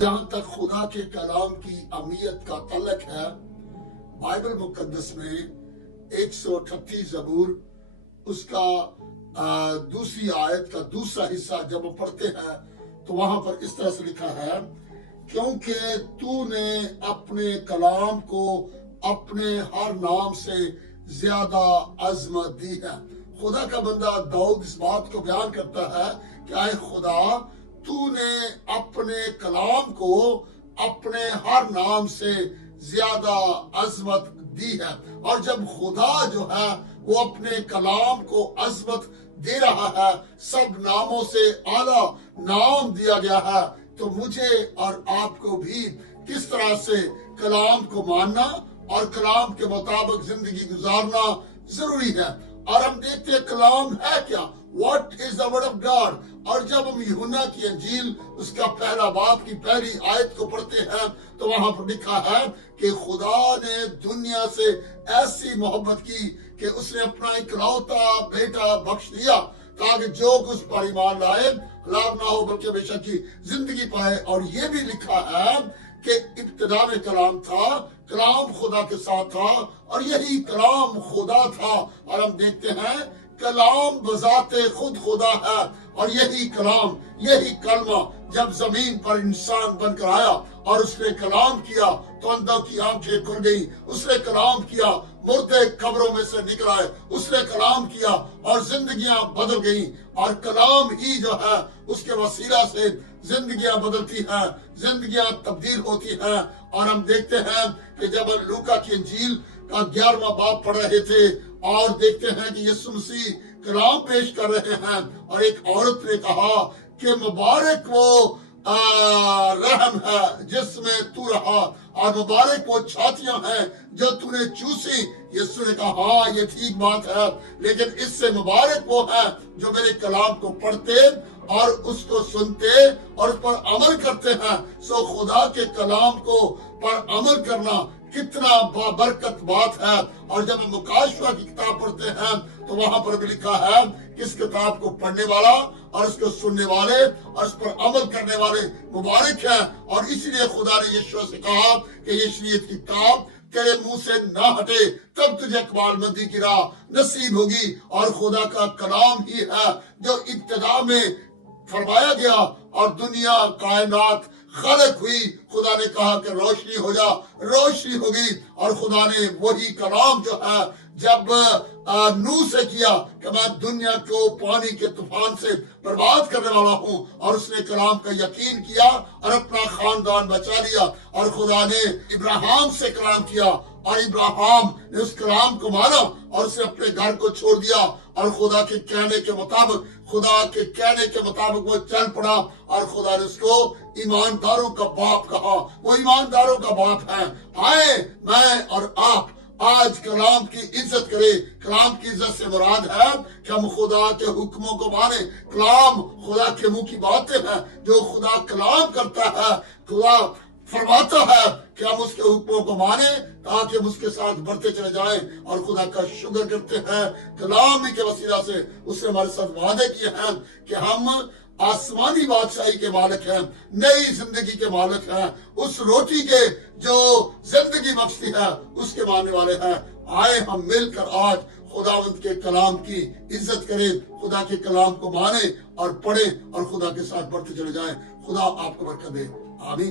جہاں تک خدا کے کلام کی اہمیت کا تعلق ہے، بائبل مقدس میں 138 زبور اس کا دوسری آیت کا دوسرا حصہ جب وہ پڑھتے ہیں تو وہاں پر اس طرح سے لکھا ہے، کیونکہ تو نے اپنے کلام کو اپنے ہر نام سے زیادہ عظمت دی ہے۔ خدا کا بندہ داؤد اس بات کو بیان کرتا ہے کہ اے خدا، تو نے اپنے کلام کو اپنے ہر نام سے زیادہ عظمت دی ہے۔ اور جب خدا جو ہے وہ اپنے کلام کو عظمت دے رہا ہے، سب ناموں سے اعلیٰ نام دیا گیا ہے، تو مجھے اور آپ کو بھی کس طرح سے کلام کو ماننا اور کلام کے مطابق زندگی گزارنا ضروری ہے۔ اور ہم دیکھتے ہیں کلام ہے کیا، What is the word of God؟ اور جب ہم یوحنا کی انجیل اس کا پہلا باب کی پہلی آیت کو پڑھتے ہیں تو وہاں پر لکھا ہے کہ خدا نے دنیا سے ایسی محبت کی کہ اس نے اپنا اکلوتا بیٹا بخش دیا تاکہ جو اس پر ایمان لائے ہلاک نہ ہو بلکہ ہمیشہ کی زندگی پائے۔ اور یہ بھی لکھا ہے کہ ابتدا میں کلام تھا، کلام خدا کے ساتھ تھا اور یہی کلام خدا تھا۔ اور ہم دیکھتے ہیں کلام بذات خود خدا ہے، اور یہی کلام، یہی کلمہ جب زمین پر انسان بن کر آیا اور اس نے کلام کیا تو اندھوں کی آنکھیں کھل گئی، اس نے کلام کیا مردے قبروں میں سے نکل آئے، اس نے کلام کیا اور زندگیاں بدل گئیں۔ اور کلام ہی جو ہے اس کے وسیلہ سے زندگیاں بدلتی ہیں، زندگیاں تبدیل ہوتی ہیں۔ اور ہم دیکھتے ہیں کہ جب لوکا کی انجیل کا 11واں باب پڑھ رہے تھے اور دیکھتے ہیں کہ یسوع مسیح کلام پیش کر رہے ہیں، اور ایک عورت نے کہا کہ مبارک وہ رحم ہے جس میں تو رہا، اور مبارک وہ چھاتیاں ہیں جو تو نے چوسی۔ یسوع نے کہا ہاں یہ ٹھیک بات ہے، لیکن اس سے مبارک وہ ہے جو میرے کلام کو پڑھتے اور اس کو سنتے اور اس پر عمل کرتے ہیں۔ سو خدا کے کلام کو پر عمل کرنا کتنا بابرکت بات ہے۔ اور جب ہم مکاشفہ کی کتاب پڑھتے ہیں تو وہاں پر بھی لکھا ہے کہ اس کتاب کو پڑھنے والا اور اس کو سننے والے اور اس پر عمل کرنے والے مبارک ہیں۔ اور اسی لیے خدا نے یشوع سے کہا کہ یہ شریعت کی کتاب تیرے منہ سے نہ ہٹے، تب تجھے اقبال مندی کی راہ نصیب ہوگی۔ اور خدا کا کلام ہی ہے جو ابتدا میں فرمایا گیا اور دنیا کائنات خلق ہوئی، خدا نے کہا کہ روشنی ہو جا، روشنی ہوگی۔ اور خدا نے وہی کلام جو ہے جب نوح سے کیا کہ میں دنیا کو پانی کے طوفان سے برباد کرنے والا ہوں، اور اس نے کلام کا یقین کیا اور اپنا خاندان بچا لیا۔ اور خدا نے ابراہیم سے کلام کیا اور ابراہیم نے اس کلام کو مانا اور اسے اپنے گھر کو چھوڑ دیا اور خدا کے کہنے کے مطابق وہ چل پڑا، اور خدا نے اس کو ایمانداروں کا باپ کہا۔ وہ ایمانداروں کا باپ ہے۔ آئے میں اور آپ آج کلام کی عزت کرے۔ کلام کی عزت سے مراد ہے کہ ہم خدا کے حکموں کو مانیں۔ کلام خدا کے منہ کی باتیں ہیں جو خدا کلام کرتا ہے۔ خدا فرماتا ہے کہ ہم اس کے حکموں کو مانیں تاکہ ہم اس کے ساتھ بڑھتے چلے جائیں اور خدا کا شکر کرتے ہیں۔ کلام ہی کے وسیلہ سے اس نے ہمارے ساتھ وعدے کیے ہیں کہ ہم آسمانی بادشاہی کے مالک ہیں، نئی زندگی کے مالک ہیں، اس روٹی کے جو زندگی بخشتی ہے اس کے ماننے والے ہیں۔ آئے ہم مل کر آج خداوند کے کلام کی عزت کریں، خدا کے کلام کو مانیں اور پڑھیں اور خدا کے ساتھ بڑھتے چلے جائیں۔ خدا آپ کو برکت دے، آمین۔